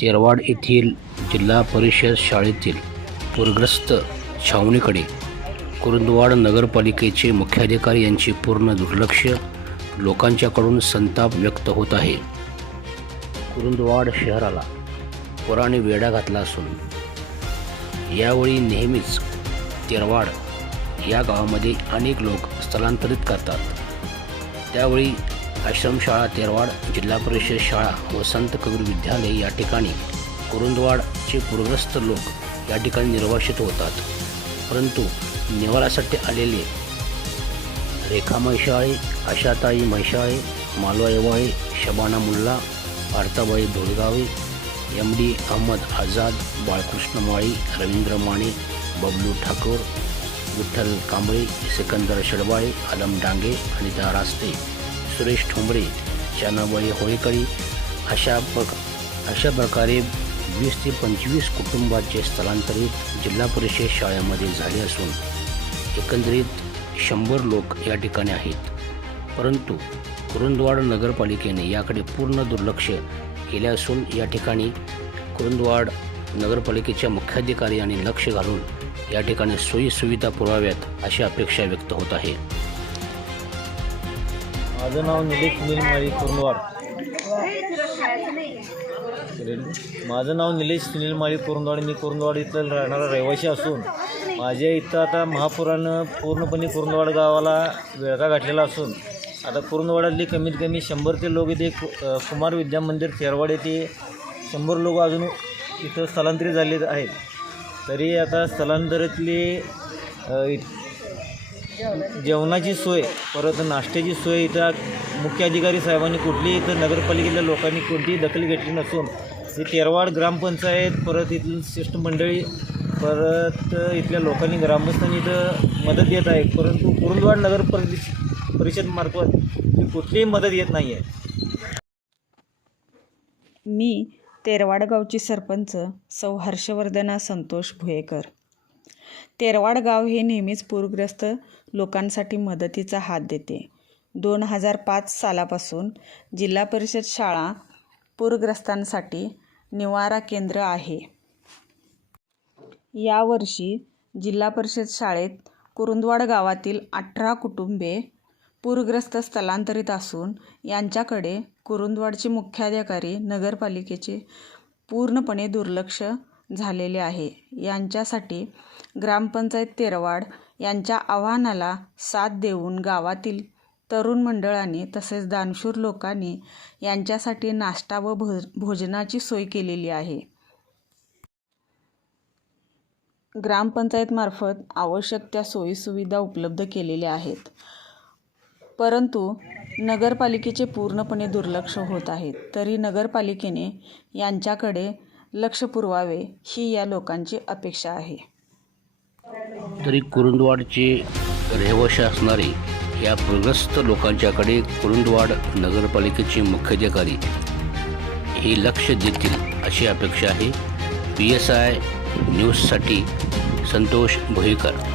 तेरवाड येथील जिल्हा परिषद शाळेतील पूरग्रस्त छावणीकडे कुरुंदवाड नगरपालिकेचे मुख्याधिकारी यांचे पूर्ण दुर्लक्ष लोकांच्याकडून संताप व्यक्त होत आहे. कुरुंदवाड शहराला पुराने वेढा घातला असून यावेळी नेहमीच तेरवाड या गावामध्ये अनेक लोक स्थलांतरित करतात. त्यावेळी आश्रमशाळा तेरवाड जिल्हा परिषद शाळा व संत कबीर विद्यालय या ठिकाणी कुरुंदवाडचे पूरग्रस्त लोक या ठिकाणी निर्वासित होतात. परंतु निवारासाठी आलेले रेखा म्हैशाळे आशाताई म्हैशाळे मालवा येवाळे शबाना मुल्ला भारताबाई धुळगावे एम डी अहमद आझाद बाळकृष्ण माळी रवींद्र माने बबलू ठाकूर विठ्ठल कांबळे सिकंदर शडबाळे आलम डांगे अनिता रास्ते सुरेश ठोंबरे चानाबाई होळीकळी अशा प्रक अशा प्रकारे वीस ते पंचवीस कुटुंबाचे स्थलांतरित जिल्हा परिषद शाळेमध्ये झाले असून एकंदरीत शंभर लोक या ठिकाणी आहेत. परंतु कुरुंदवाड नगरपालिकेने याकडे पूर्ण दुर्लक्ष केले असून या ठिकाणी कुरुंदवाड नगरपालिकेच्या मुख्याधिकारी यांनी लक्ष घालून या ठिकाणी सोयीसुविधा पुराव्यात अशी अपेक्षा व्यक्त होत आहे. माझं नाव निलेश सुनील कुरुंदवाड. माझं नाव निलेश सुनील माळी कुरुंदवाड. मी कुरुंदवाड इथं राहणारा रहिवासी असून माझ्या इथं आता महापुरानं पूर्णपणे कुरुंदवाड गावाला वेळका घातलेला असून आता कुरुंदवाडातली कमीत कमी शंभर ते लोक इथे कुमार विद्या मंदिर तेरवाड येथे शंभर लोक अजून इथं स्थलांतरित झाले आहेत. तरी आता स्थलांतरातले जेवणाची सोय परत नाश्त्याची सोय इथं मुख्य अधिकारी साहेबांनी कुठली इथं नगरपालिकेतल्या लोकांनी कोणतीही दखल घेतली नसून ते तेरवाड ग्रामपंचायत परत इथली शिष्टमंडळी परत इथल्या लोकांनी ग्रामस्थांनी इथं मदत देत आहे परंतु कुरुंदवाड नगर परिषद परिषदमार्फत कुठलीही मदत येत नाही आहे मी तेरवाडगावची सरपंच सौ हर्षवर्धना संतोष भुयेकर. तेरवाड गाव हे नेहमीच पूरग्रस्त लोकांसाठी मदतीचा हात देते. दोन हजार पाच सालापासून जिल्हा परिषद शाळा पूरग्रस्तांसाठी निवारा केंद्र आहे. यावर्षी जिल्हा परिषद शाळेत कुरुंदवाड गावातील अठरा कुटुंबे पूरग्रस्त स्थलांतरित असून यांच्याकडे कुरुंदवाडचे मुख्याधिकारी नगरपालिकेचे पूर्णपणे दुर्लक्ष झालेले आहे. यांच्यासाठी ग्रामपंचायत तेरवाड यांच्या आव्हानाला साथ देऊन गावातील तरुण मंडळाने तसेच दानशूर लोकांनी यांच्यासाठी नाश्ता व भोज भोजनाची सोय केलेली आहे. ग्रामपंचायतमार्फत आवश्यक त्या सोयीसुविधा उपलब्ध केलेल्या आहेत. परंतु नगरपालिकेचे पूर्णपणे दुर्लक्ष होत आहे. तरी नगरपालिकेने यांच्याकडे लक्ष पुरवावे ही या लोकांची अपेक्षा आहे. तरी कुरुंदवाडचे रहिवाशी असणारे या पूरग्रस्त लोकांच्याकडे कुरुंदवाड नगरपालिकेचे मुख्याधिकारी हे लक्ष देतील अशी अपेक्षा आहे. पी एस आय न्यूजसाठी संतोष भोईकर.